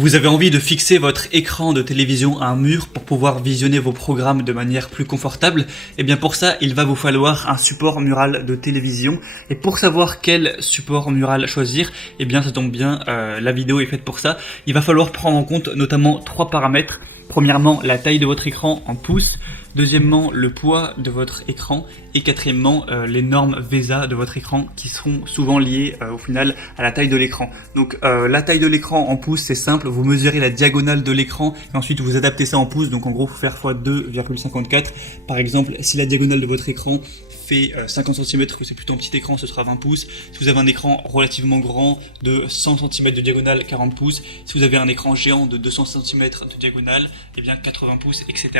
Vous avez envie de fixer votre écran de télévision à un mur pour pouvoir visionner vos programmes de manière plus confortable. Et bien pour ça, il va vous falloir un support mural de télévision. Et pour savoir quel support mural choisir, et bien ça tombe bien, la vidéo est faite pour ça. Il va falloir prendre en compte notamment 3 paramètres. Premièrement, la taille de votre écran en pouces. Deuxièmement, le poids de votre écran. Et quatrièmement, les normes VESA de votre écran qui seront souvent liées au final à la taille de l'écran. Donc la taille de l'écran en pouces, c'est simple. Vous mesurez la diagonale de l'écran et ensuite vous adaptez ça en pouces. Donc en gros, il faut faire x 2,54. Par exemple, si la diagonale de votre écran fait 50 cm, que c'est plutôt un petit écran, ce sera 20 pouces. Si vous avez un écran relativement grand de 100 cm de diagonale, 40 pouces. Si vous avez un écran géant de 200 cm de diagonale, eh bien 80 pouces, etc.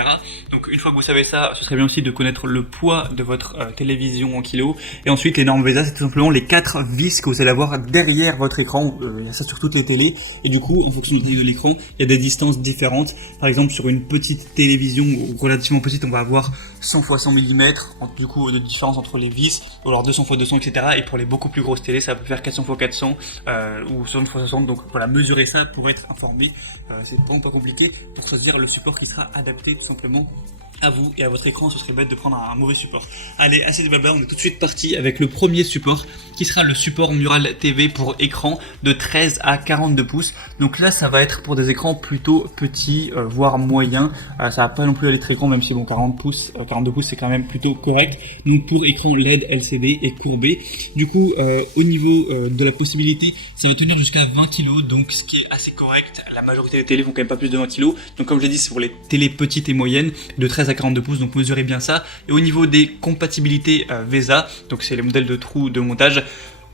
Donc une fois que vous savez ça, ce serait bien aussi de connaître le poids de votre télévision en kilos. Et ensuite, les normes VESA, c'est tout simplement les 4 vis que vous allez avoir derrière votre écran. Il y a ça sur toutes les télés. Et du coup, en fonction de la taille de l'écran, il y a des distances différentes. Par exemple, sur une petite télévision relativement petite, on va avoir 100 x 100 mm. Du coup, de différence entre les vis, ou alors 200 x 200, etc. Et pour les beaucoup plus grosses télés, ça peut faire 400 x 400 ou 60 x 60. Donc voilà, mesurez ça pour être informé. C'est vraiment pas compliqué pour choisir le support qui sera adapté tout simplement à vous et à votre écran. Ce serait bête de prendre un mauvais support. Allez, assez de blabla, on est tout de suite parti avec le premier support qui sera le support Mural TV pour écran de 13 à 42 pouces. Donc là, ça va être pour des écrans plutôt petits, voire moyens. Ça va pas non plus aller très grand, même si bon, 42 pouces c'est quand même plutôt correct. Donc pour écran LED, LCD et courbé. Du coup, au niveau de la possibilité, ça va tenir jusqu'à 20 kg, donc ce qui est assez correct. La majorité des télés font quand même pas plus de 20 kg. Donc comme je l'ai dit, c'est pour les télés petites et moyennes de 13 à 42 pouces, donc mesurez bien ça. Et au niveau des compatibilités VESA, donc c'est les modèles de trous de montage,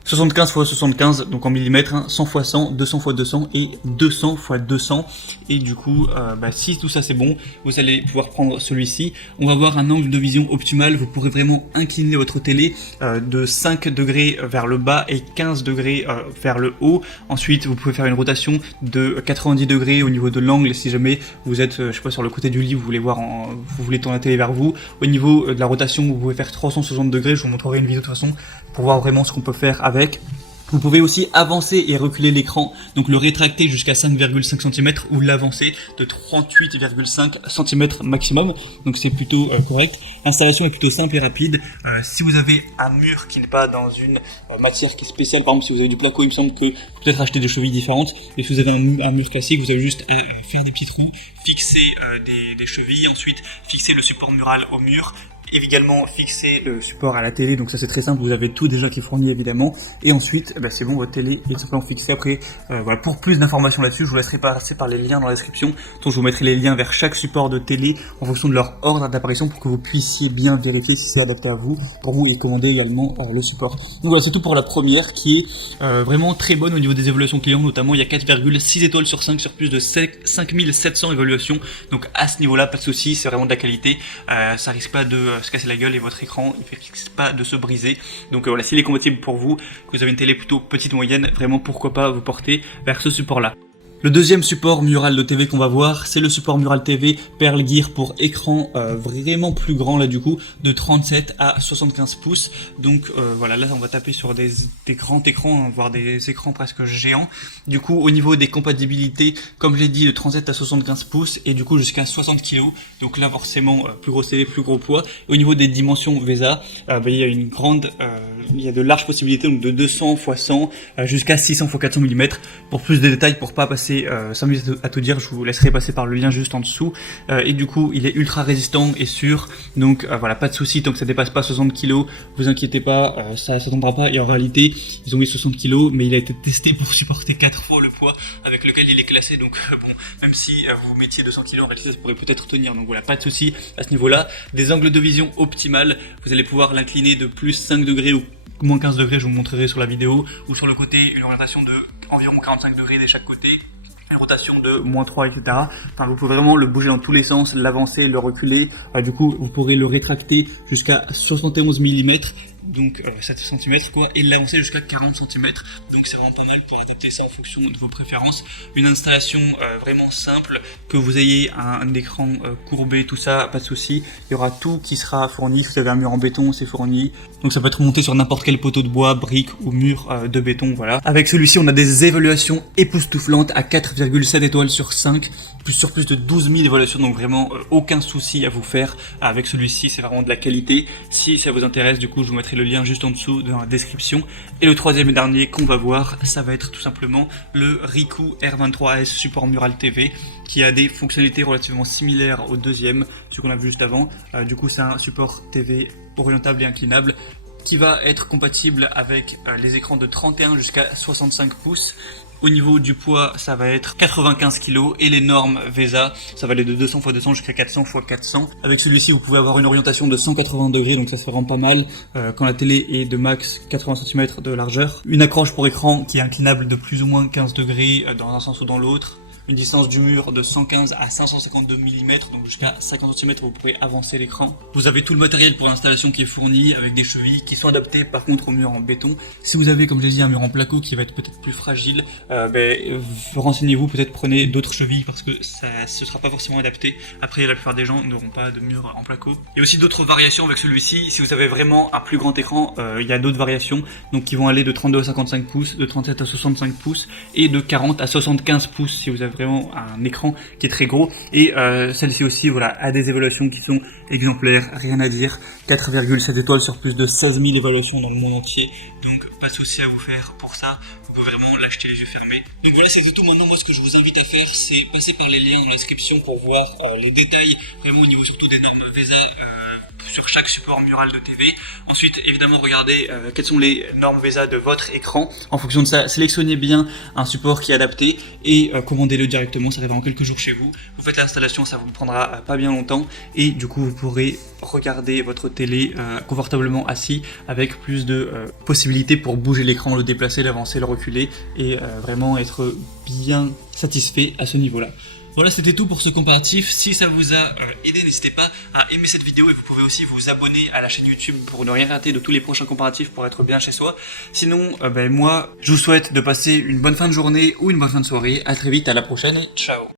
75 x 75, donc en millimètres, hein, 100 x 100, 200 x 200 et 200 x 200. Et du coup, si tout ça c'est bon, vous allez pouvoir prendre celui-ci. On va avoir un angle de vision optimal. Vous pourrez vraiment incliner votre télé de 5 degrés vers le bas et 15 degrés vers le haut. Ensuite, vous pouvez faire une rotation de 90 degrés au niveau de l'angle si jamais vous êtes, je sais pas, sur le côté du lit, vous voulez tourner la télé vers vous. Au niveau de la rotation, vous pouvez faire 360 degrés. Je vous montrerai une vidéo de toute façon pour voir vraiment ce qu'on peut faire avec. Vous pouvez aussi avancer et reculer l'écran, donc le rétracter jusqu'à 5,5 cm ou l'avancer de 38,5 cm maximum, donc c'est plutôt correct. L'installation est plutôt simple et rapide. Si vous avez un mur qui n'est pas dans une matière qui est spéciale, par exemple si vous avez du placo, il me semble que vous pouvez peut-être acheter des chevilles différentes, et si vous avez un mur classique, vous avez juste à faire des petits trous, fixer des chevilles, ensuite fixer le support mural au mur, et également fixer le support à la télé, donc ça c'est très simple, vous avez tout déjà qui est fourni évidemment, et ensuite c'est bon, votre télé est simplement fixée. Après voilà, pour plus d'informations là-dessus, je vous laisserai passer par les liens dans la description, donc je vous mettrai les liens vers chaque support de télé en fonction de leur ordre d'apparition pour que vous puissiez bien vérifier si c'est adapté à vous, pour vous, et commander également le support. Donc voilà, c'est tout pour la première qui est vraiment très bonne au niveau des évaluations clients, notamment il y a 4,6 étoiles sur 5 sur plus de 5700 évaluations, donc à ce niveau là pas de souci, c'est vraiment de la qualité, ça risque pas de se casser la gueule et votre écran il risque pas de se briser. Donc voilà, s'il est compatible pour vous, que vous avez une télé plutôt petite moyenne, vraiment pourquoi pas vous porter vers ce support là. Le deuxième support mural de TV qu'on va voir, c'est le support mural TV Pearl Gear pour écran vraiment plus grand là du coup, de 37 à 75 pouces. Donc voilà, là on va taper sur des grands écrans, hein, voire des écrans presque géants. Du coup au niveau des compatibilités, comme je l'ai dit, de 37 à 75 pouces et du coup jusqu'à 60 kg. Donc là forcément plus grosse télé, plus gros poids. Au niveau des dimensions VESA, il y a il y a de larges possibilités, donc de 200 x 100 jusqu'à 600 x 400 mm. Pour plus de détails, pour pas passer 5 minutes à tout dire, je vous laisserai passer par le lien juste en dessous. Et du coup il est ultra résistant et sûr, donc voilà, pas de souci tant que ça dépasse pas 60 kg, vous inquiétez pas, ça tombera pas. Et en réalité ils ont mis 60 kg, mais il a été testé pour supporter 4 fois le poids avec lequel il est classé, donc bon, même si vous mettiez 200 kg en réalité ça pourrait peut-être tenir, donc voilà, pas de souci à ce niveau là. Des angles de vision optimales, vous allez pouvoir l'incliner de plus 5 degrés ou moins 15 degrés, je vous montrerai sur la vidéo, ou sur le côté une orientation de environ 45 degrés de chaque côté, une rotation de -3, etc. Enfin, vous pouvez vraiment le bouger dans tous les sens, l'avancer, le reculer. Du coup, vous pourrez le rétracter jusqu'à 71 mm donc 7 cm quoi, et l'avancer jusqu'à 40 cm. Donc c'est vraiment pas mal pour adapter ça en fonction de vos préférences. Une installation vraiment simple, que vous ayez un écran courbé, tout ça, pas de souci. Il y aura tout qui sera fourni. Si vous avez un mur en béton, c'est fourni. Donc ça peut être monté sur n'importe quel poteau de bois, brique ou mur de béton, voilà. Avec celui-ci, on a des évaluations époustouflantes à 4,7 étoiles sur 5, sur plus de 12 000 évaluations, donc vraiment aucun souci à vous faire avec celui-ci, c'est vraiment de la qualité. Si ça vous intéresse, du coup, je vous mettrai le lien juste en dessous dans la description. Et le troisième et dernier qu'on va voir, ça va être tout simplement le Ricoh R23S support Mural TV, qui a des fonctionnalités relativement similaires au deuxième, ce qu'on a vu juste avant. Du coup, c'est un support TV orientable et inclinable qui va être compatible avec les écrans de 31 jusqu'à 65 pouces. Au niveau du poids, ça va être 95 kg et les normes VESA, ça va aller de 200 x 200 jusqu'à 400 x 400. Avec celui-ci, vous pouvez avoir une orientation de 180 degrés, donc ça se fait vraiment pas mal quand la télé est de max 80 cm de largeur. Une accroche pour écran qui est inclinable de plus ou moins 15 degrés dans un sens ou dans l'autre. Une distance du mur de 115 à 552 mm, donc jusqu'à 50 cm vous pourrez avancer l'écran. Vous avez tout le matériel pour l'installation qui est fourni, avec des chevilles qui sont adaptées par contre au mur en béton. Si vous avez, comme j'ai dit, un mur en placo qui va être peut-être plus fragile, renseignez-vous, peut-être prenez d'autres chevilles parce que ce sera pas forcément adapté. Après, la plupart des gens n'auront pas de mur en placo. Il y a aussi d'autres variations avec celui-ci. Si vous avez vraiment un plus grand écran, il y a d'autres variations, donc qui vont aller de 32 à 55 pouces, de 37 à 65 pouces et de 40 à 75 pouces si vous avez vraiment un écran qui est très gros. Et celle-ci aussi, voilà, a des évaluations qui sont exemplaires, rien à dire. 4,7 étoiles sur plus de 16 000 évaluations dans le monde entier, donc pas de souci à vous faire pour ça. Vous pouvez vraiment l'acheter les yeux fermés. Donc voilà, c'est tout. Maintenant, moi, ce que je vous invite à faire, c'est passer par les liens dans la description pour voir les détails, vraiment au niveau surtout des normes VESA sur chaque support mural de TV. Ensuite, évidemment, regardez quelles sont les normes VESA de votre écran. En fonction de ça, sélectionnez bien un support qui est adapté et commandez-le directement. Ça arrivera en quelques jours chez vous. Vous faites l'installation, ça vous prendra pas bien longtemps et du coup, vous pourrez regarder votre télé confortablement assis avec plus de possibilités pour bouger l'écran, le déplacer, l'avancer, le reculer et vraiment être bien satisfait à ce niveau-là. Voilà, c'était tout pour ce comparatif. Si ça vous a aidé, n'hésitez pas à aimer cette vidéo et vous pouvez aussi vous abonner à la chaîne YouTube pour ne rien rater de tous les prochains comparatifs pour être bien chez soi. Sinon, moi, je vous souhaite de passer une bonne fin de journée ou une bonne fin de soirée. À très vite, à la prochaine et ciao.